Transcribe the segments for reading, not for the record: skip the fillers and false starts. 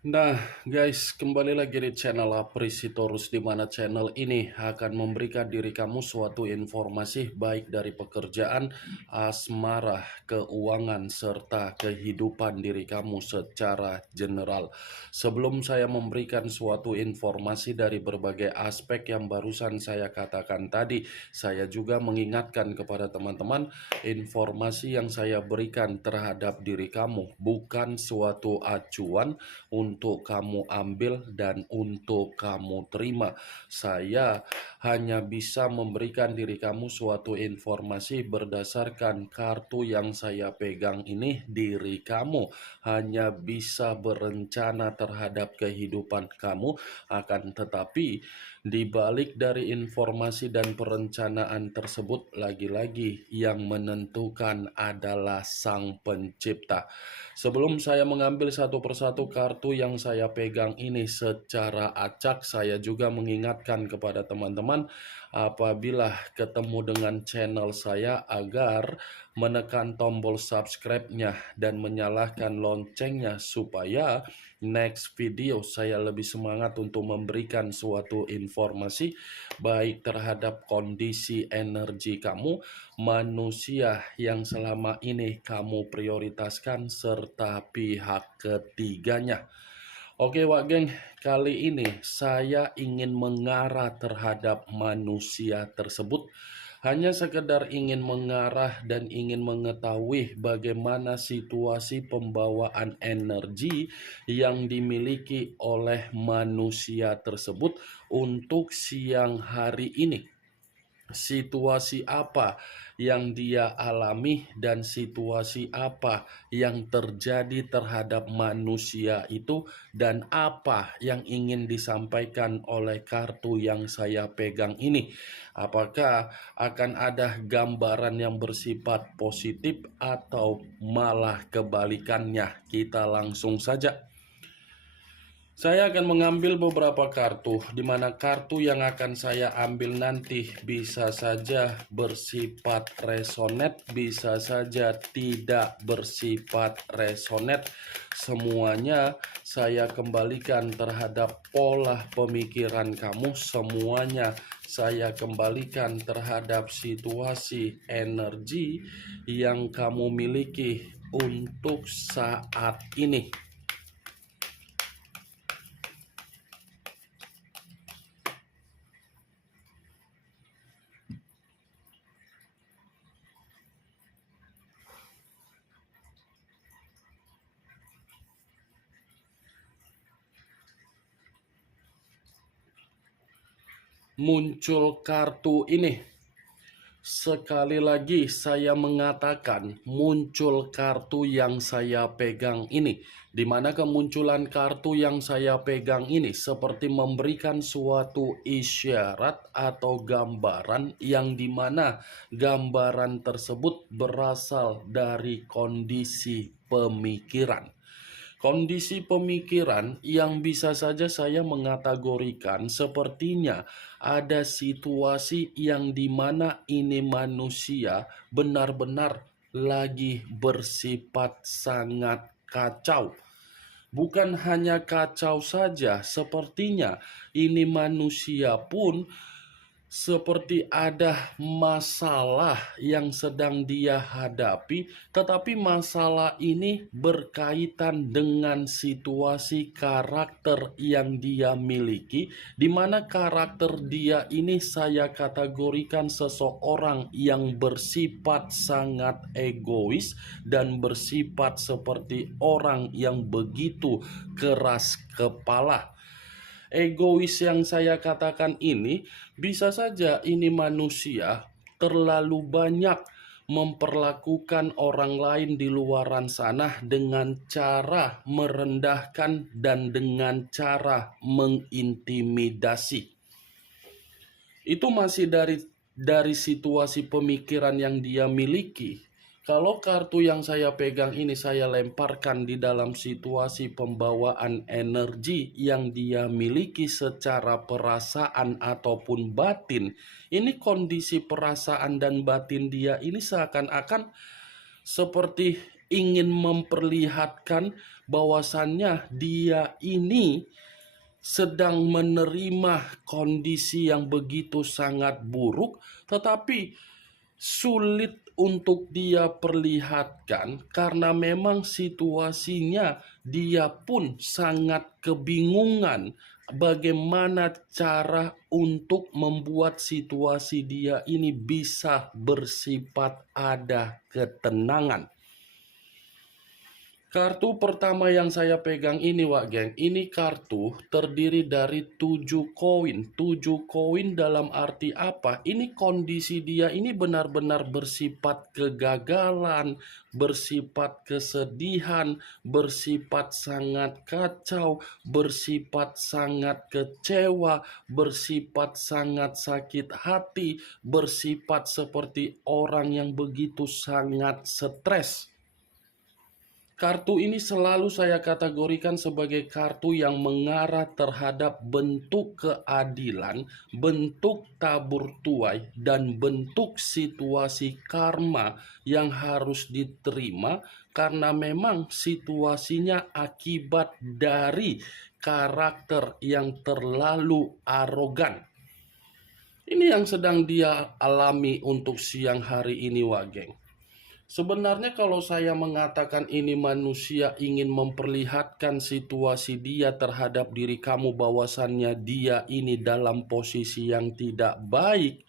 Nah, guys, kembali lagi di channel Aprisitorus, di mana channel ini akan memberikan diri kamu suatu informasi baik dari pekerjaan, asmara, keuangan, serta kehidupan diri kamu secara general. Sebelum saya memberikan suatu informasi dari berbagai aspek yang barusan saya katakan tadi, saya juga mengingatkan kepada teman-teman, informasi yang saya berikan terhadap diri kamu bukan suatu acuan untuk kamu ambil dan untuk kamu terima. Saya hanya bisa memberikan diri kamu suatu informasi berdasarkan kartu yang saya pegang ini. Diri kamu hanya bisa berencana terhadap kehidupan kamu, akan tetapi di balik dari informasi dan perencanaan tersebut, lagi-lagi yang menentukan adalah Sang Pencipta. Sebelum saya mengambil satu persatu kartu yang saya pegang ini secara acak, saya juga mengingatkan kepada teman-teman apabila ketemu dengan channel saya agar menekan tombol subscribe-nya dan menyalakan loncengnya supaya next video saya lebih semangat untuk memberikan suatu informasi baik terhadap kondisi energi kamu, manusia yang selama ini kamu prioritaskan, serta pihak ketiganya. Oke Wak Geng, kali ini saya ingin mengarah terhadap manusia tersebut. Hanya sekedar ingin mengarah dan ingin mengetahui bagaimana situasi pembawaan energi yang dimiliki oleh manusia tersebut untuk siang hari ini. Situasi apa yang dia alami dan situasi apa yang terjadi terhadap manusia itu, dan apa yang ingin disampaikan oleh kartu yang saya pegang ini. Apakah akan ada gambaran yang bersifat positif atau malah kebalikannya? Kita langsung saja. Saya akan mengambil beberapa kartu, di mana kartu yang akan saya ambil nanti bisa saja bersifat resonate, bisa saja tidak bersifat resonate. Semuanya saya kembalikan terhadap pola pemikiran kamu, semuanya saya kembalikan terhadap situasi energi yang kamu miliki untuk saat ini. Muncul kartu ini. Sekali lagi saya mengatakan muncul kartu yang saya pegang ini, di mana kemunculan kartu yang saya pegang ini seperti memberikan suatu isyarat atau gambaran yang dimana gambaran tersebut berasal dari kondisi pemikiran. Kondisi pemikiran yang bisa saja saya mengategorikan sepertinya ada situasi yang dimana ini manusia benar-benar lagi bersifat sangat kacau. Bukan hanya kacau saja, sepertinya ini manusia pun seperti ada masalah yang sedang dia hadapi, tetapi masalah ini berkaitan dengan situasi karakter yang dia miliki, di mana karakter dia ini saya kategorikan seseorang yang bersifat sangat egois dan bersifat seperti orang yang begitu keras kepala. Egois yang saya katakan ini bisa saja ini manusia terlalu banyak memperlakukan orang lain di luaran sana dengan cara merendahkan dan dengan cara mengintimidasi. Itu masih dari situasi pemikiran yang dia miliki. Kalau kartu yang saya pegang ini saya lemparkan di dalam situasi pembawaan energi yang dia miliki secara perasaan ataupun batin, ini kondisi perasaan dan batin dia ini seakan-akan seperti ingin memperlihatkan bahwasannya dia ini sedang menerima kondisi yang begitu sangat buruk, tetapi sulit untuk dia perlihatkan karena memang situasinya dia pun sangat kebingungan bagaimana cara untuk membuat situasi dia ini bisa bersifat ada ketenangan. Kartu pertama yang saya pegang ini, Wak Geng, ini kartu terdiri dari 7 koin. 7 koin dalam arti apa? Ini kondisi dia ini benar-benar bersifat kegagalan, bersifat kesedihan, bersifat sangat kacau, bersifat sangat kecewa, bersifat sangat sakit hati, bersifat seperti orang yang begitu sangat stres. Kartu ini selalu saya kategorikan sebagai kartu yang mengarah terhadap bentuk keadilan, bentuk tabur tuai, dan bentuk situasi karma yang harus diterima karena memang situasinya akibat dari karakter yang terlalu arogan. Ini yang sedang dia alami untuk siang hari ini, Wageng. Sebenarnya kalau saya mengatakan ini manusia ingin memperlihatkan situasi dia terhadap diri kamu bahwasannya dia ini dalam posisi yang tidak baik,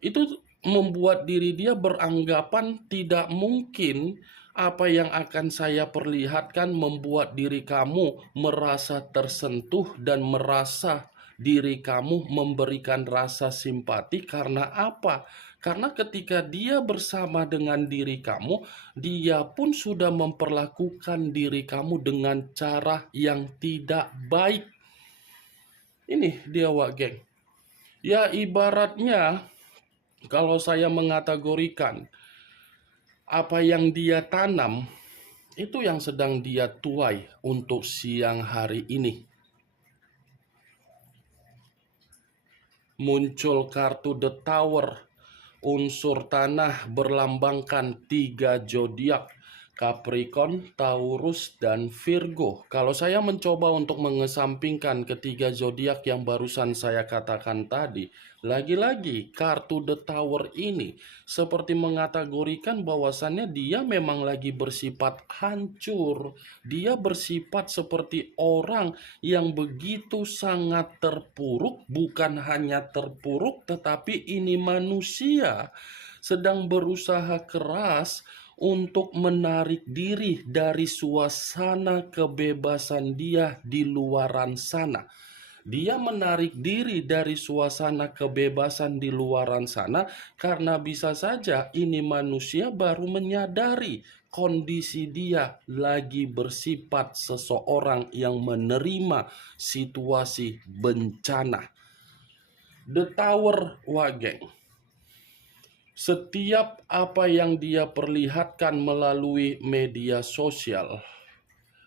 itu membuat diri dia beranggapan tidak mungkin apa yang akan saya perlihatkan membuat diri kamu merasa tersentuh dan merasa diri kamu memberikan rasa simpati. Karena apa? Karena ketika dia bersama dengan diri kamu, dia pun sudah memperlakukan diri kamu dengan cara yang tidak baik. Ini dia, Wak Geng. Ya, ibaratnya kalau saya mengategorikan apa yang dia tanam, itu yang sedang dia tuai untuk siang hari ini. Muncul kartu The Tower. Unsur tanah berlambangkan 3 zodiak, Capricorn, Taurus, dan Virgo. Kalau saya mencoba untuk mengesampingkan ketiga zodiak yang barusan saya katakan tadi, lagi-lagi kartu The Tower ini seperti mengategorikan bahwasannya dia memang lagi bersifat hancur. Dia bersifat seperti orang yang begitu sangat terpuruk, bukan hanya terpuruk, tetapi ini manusia sedang berusaha keras untuk menarik diri dari suasana kebebasan dia di luaran sana. Dia menarik diri dari suasana kebebasan di luaran sana karena bisa saja ini manusia baru menyadari kondisi dia lagi bersifat seseorang yang menerima situasi bencana. The Tower, Wageng. Setiap apa yang dia perlihatkan melalui media sosial,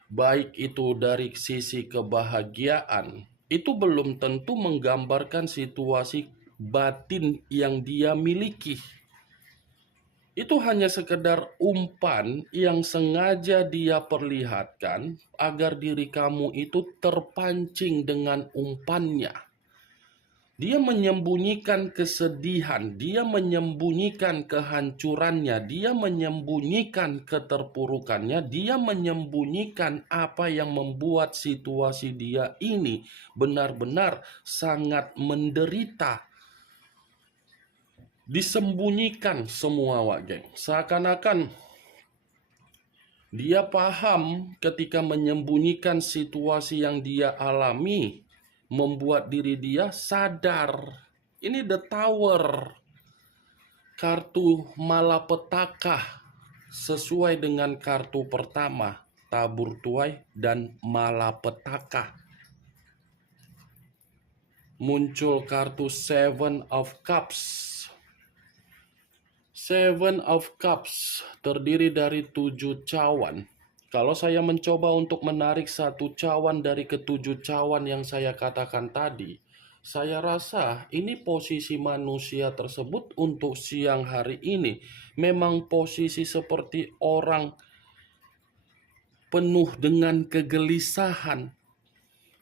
baik itu dari sisi kebahagiaan, itu belum tentu menggambarkan situasi batin yang dia miliki. Itu hanya sekedar umpan yang sengaja dia perlihatkan agar diri kamu itu terpancing dengan umpannya. Dia menyembunyikan kesedihan, dia menyembunyikan kehancurannya, dia menyembunyikan keterpurukannya, dia menyembunyikan apa yang membuat situasi dia ini benar-benar sangat menderita. Disembunyikan semua, Wak Geng. Seakan-akan dia paham ketika menyembunyikan situasi yang dia alami, membuat diri dia sadar. Ini The Tower, kartu malapetaka sesuai dengan kartu pertama, tabur tuai dan malapetaka. Muncul kartu Seven of Cups. Seven of Cups terdiri dari 7 cawan. Kalau saya mencoba untuk menarik satu cawan dari ketujuh cawan yang saya katakan tadi, Saya rasa ini posisi manusia tersebut untuk siang hari ini memang posisi seperti orang penuh dengan kegelisahan.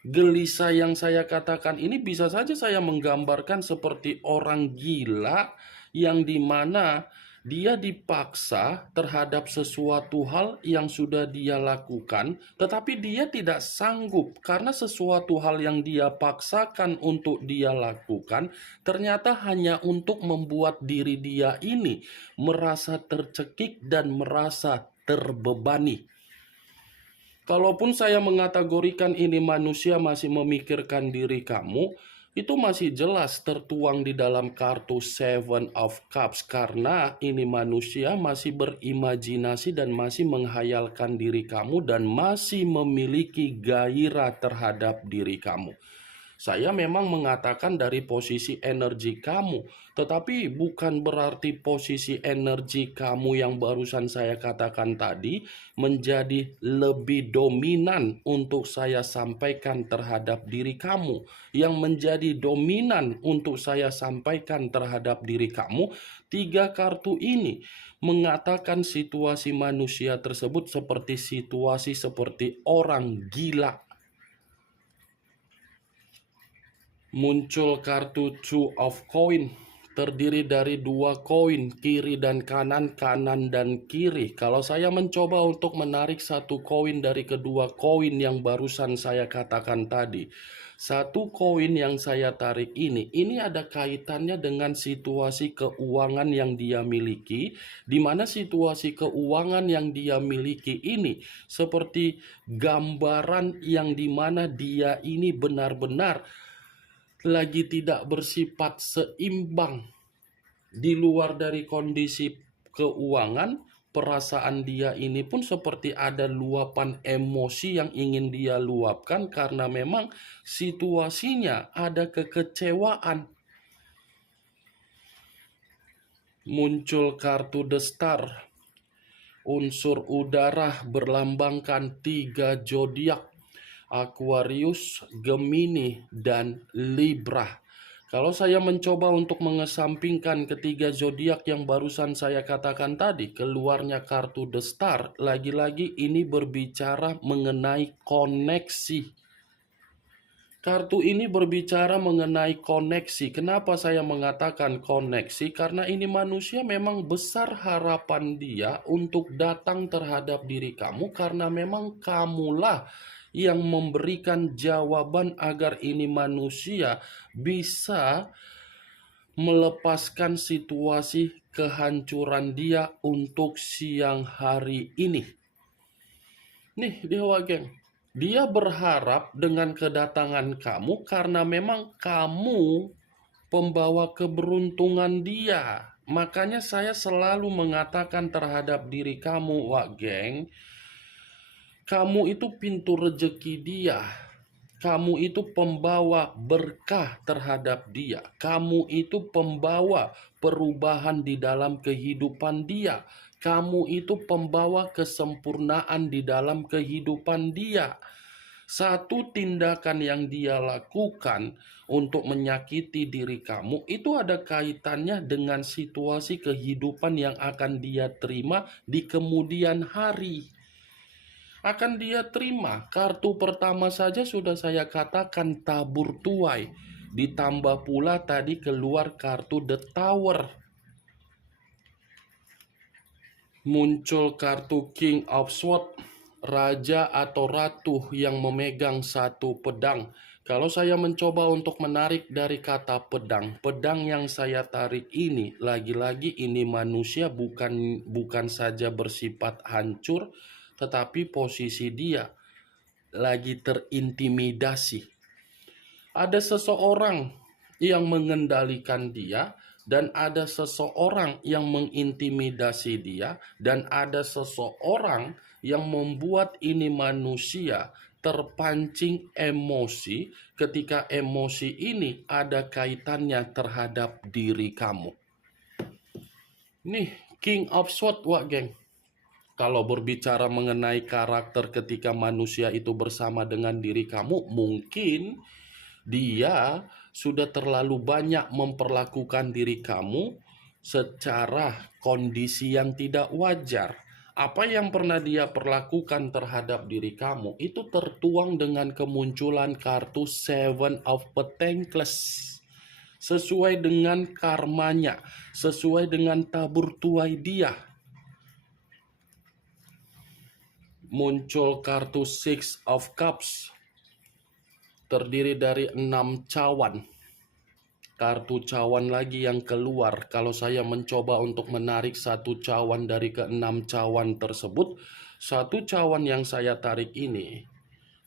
Gelisah yang saya katakan ini bisa saja saya menggambarkan seperti orang gila yang dimana dia dipaksa terhadap sesuatu hal yang sudah dia lakukan, tetapi dia tidak sanggup karena sesuatu hal yang dia paksakan untuk dia lakukan ternyata hanya untuk membuat diri dia ini merasa tercekik dan merasa terbebani. Kalaupun saya mengategorikan ini manusia masih memikirkan diri kamu, itu masih jelas tertuang di dalam kartu Seven of Cups karena ini manusia masih berimajinasi dan masih menghayalkan diri kamu dan masih memiliki gairah terhadap diri kamu. Saya memang mengatakan dari posisi energi kamu, tetapi bukan berarti posisi energi kamu yang barusan saya katakan tadi menjadi lebih dominan untuk saya sampaikan terhadap diri kamu. Yang menjadi dominan untuk saya sampaikan terhadap diri kamu, tiga kartu ini mengatakan situasi manusia tersebut seperti situasi seperti orang gila. Muncul kartu Two of Coin, terdiri dari dua koin, kiri dan kanan, kanan dan kiri. Kalau saya mencoba untuk menarik satu koin dari kedua koin yang barusan saya katakan tadi, satu koin yang saya tarik ini ada kaitannya dengan situasi keuangan yang dia miliki, di mana situasi keuangan yang dia miliki ini seperti gambaran yang dimana dia ini benar-benar lagi tidak bersifat seimbang di luar dari kondisi keuangan. Perasaan dia ini pun seperti ada luapan emosi yang ingin dia luapkan karena memang situasinya ada kekecewaan. Muncul kartu The Star, unsur udara berlambangkan 3 zodiak, Aquarius, Gemini, dan Libra. Kalau saya mencoba untuk mengesampingkan ketiga zodiak yang barusan saya katakan tadi, keluarnya kartu The Star, lagi-lagi ini berbicara mengenai koneksi. Kartu ini berbicara mengenai koneksi. Kenapa saya mengatakan koneksi? Karena ini manusia memang besar harapan dia untuk datang terhadap diri kamu karena memang kamulah yang memberikan jawaban agar ini manusia bisa melepaskan situasi kehancuran dia untuk siang hari ini. Nih, Dewa Geng. Dia berharap dengan kedatangan kamu karena memang kamu pembawa keberuntungan dia. Makanya saya selalu mengatakan terhadap diri kamu, Wak Geng, kamu itu pintu rezeki dia. Kamu itu pembawa berkah terhadap dia. Kamu itu pembawa perubahan di dalam kehidupan dia. Kamu itu pembawa kesempurnaan di dalam kehidupan dia. Satu tindakan yang dia lakukan untuk menyakiti diri kamu itu ada kaitannya dengan situasi kehidupan yang akan dia terima di kemudian hari. Akan dia terima. Kartu pertama saja sudah saya katakan tabur tuai. Ditambah pula tadi keluar kartu The Tower. Muncul kartu King of Swords, raja atau ratu yang memegang satu pedang. Kalau saya mencoba untuk menarik dari kata pedang, pedang yang saya tarik ini lagi-lagi ini manusia bukan saja bersifat hancur, tetapi posisi dia lagi terintimidasi. Ada seseorang yang mengendalikan dia, dan ada seseorang yang mengintimidasi dia, dan ada seseorang yang membuat ini manusia terpancing emosi ketika emosi ini ada kaitannya terhadap diri kamu. Nih, King of Swords, Wak Geng. Kalau berbicara mengenai karakter ketika manusia itu bersama dengan diri kamu, mungkin dia sudah terlalu banyak memperlakukan diri kamu secara kondisi yang tidak wajar. Apa yang pernah dia perlakukan terhadap diri kamu itu tertuang dengan kemunculan kartu Seven of Pentacles. Sesuai dengan karmanya, sesuai dengan tabur tuai dia. Muncul kartu Six of Cups, terdiri dari 6 cawan. Kartu cawan lagi yang keluar. Kalau saya mencoba untuk menarik satu cawan dari ke-6 cawan tersebut, satu cawan yang saya tarik ini,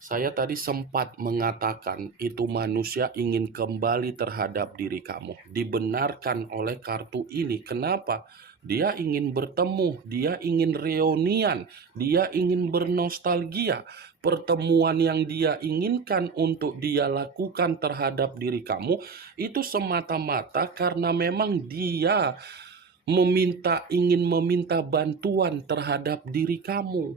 saya tadi sempat mengatakan itu manusia ingin kembali terhadap diri kamu. Dibenarkan oleh kartu ini. Kenapa? Dia ingin bertemu, dia ingin reunian, dia ingin bernostalgia. Pertemuan yang dia inginkan untuk dia lakukan terhadap diri kamu itu semata-mata karena memang dia ingin meminta bantuan terhadap diri kamu.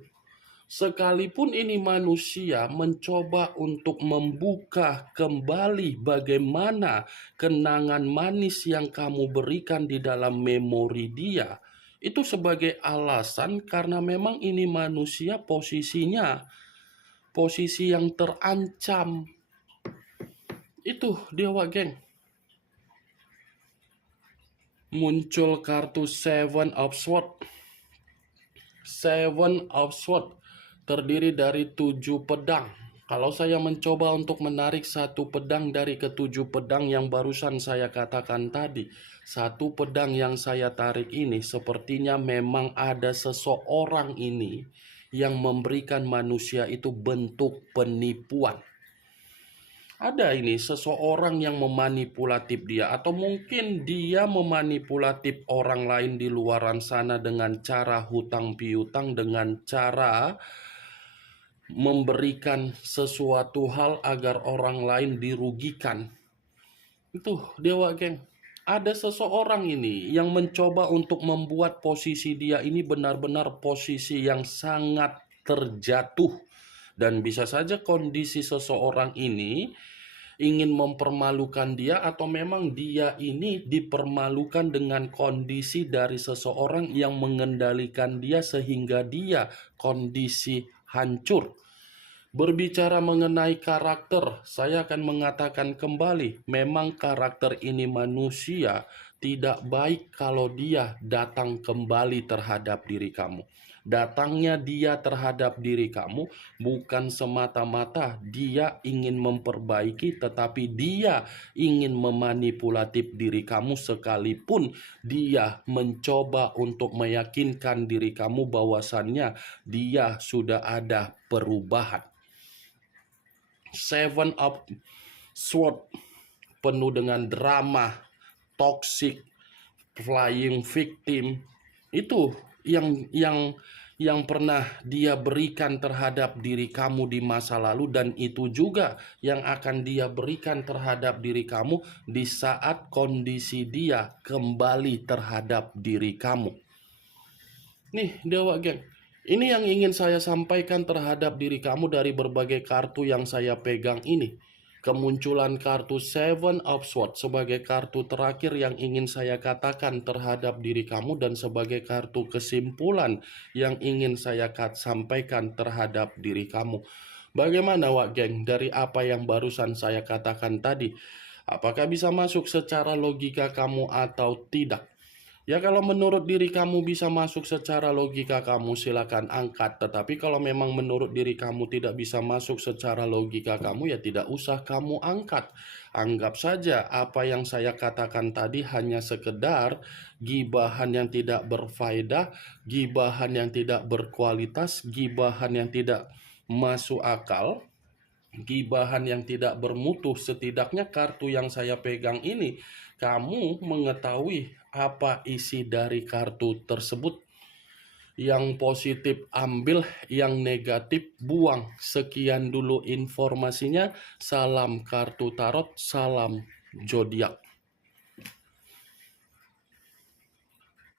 Sekalipun ini manusia mencoba untuk membuka kembali bagaimana kenangan manis yang kamu berikan di dalam memori dia, itu sebagai alasan karena memang ini manusia posisi yang terancam. Itu Dewa Geng. Muncul kartu Seven of Swords. Seven of Swords terdiri dari 7 pedang. Kalau saya mencoba untuk menarik satu pedang dari ke-7 pedang yang barusan saya katakan tadi, satu pedang yang saya tarik ini sepertinya memang ada seseorang ini yang memberikan manusia itu bentuk penipuan. Ada ini seseorang yang memanipulatif dia, atau mungkin dia memanipulatif orang lain di luaran sana dengan cara hutang piutang, dengan cara memberikan sesuatu hal agar orang lain dirugikan. Itu Dewa Geng. Ada seseorang ini yang mencoba untuk membuat posisi dia ini benar-benar posisi yang sangat terjatuh. Dan bisa saja kondisi seseorang ini ingin mempermalukan dia, atau memang dia ini dipermalukan dengan kondisi dari seseorang yang mengendalikan dia sehingga dia kondisi hancur. Berbicara mengenai karakter, saya akan mengatakan kembali, memang karakter ini manusia tidak baik kalau dia datang kembali terhadap diri kamu. Datangnya dia terhadap diri kamu bukan semata-mata dia ingin memperbaiki, tetapi dia ingin memanipulatif diri kamu, sekalipun dia mencoba untuk meyakinkan diri kamu bahwasannya dia sudah ada perubahan. Seven of Swords penuh dengan drama, toxic, flying victim. Itu yang pernah dia berikan terhadap diri kamu di masa lalu, dan itu juga yang akan dia berikan terhadap diri kamu di saat kondisi dia kembali terhadap diri kamu. Nih Dewa Geng, ini yang ingin saya sampaikan terhadap diri kamu dari berbagai kartu yang saya pegang ini. Kemunculan kartu Seven of Swords sebagai kartu terakhir yang ingin saya katakan terhadap diri kamu, dan sebagai kartu kesimpulan yang ingin saya sampaikan terhadap diri kamu. Bagaimana Wak Geng dari apa yang barusan saya katakan tadi? Apakah bisa masuk secara logika kamu atau tidak? Ya, kalau menurut diri kamu bisa masuk secara logika kamu, silakan angkat. Tetapi kalau memang menurut diri kamu tidak bisa masuk secara logika kamu, ya tidak usah kamu angkat. Anggap saja apa yang saya katakan tadi hanya sekedar gibahan yang tidak berfaedah, gibahan yang tidak berkualitas, gibahan yang tidak masuk akal, gibahan yang tidak bermutu. Setidaknya kartu yang saya pegang ini, kamu mengetahui apa isi dari kartu tersebut. Yang positif ambil, yang negatif buang. Sekian dulu informasinya. Salam kartu tarot, salam zodiak.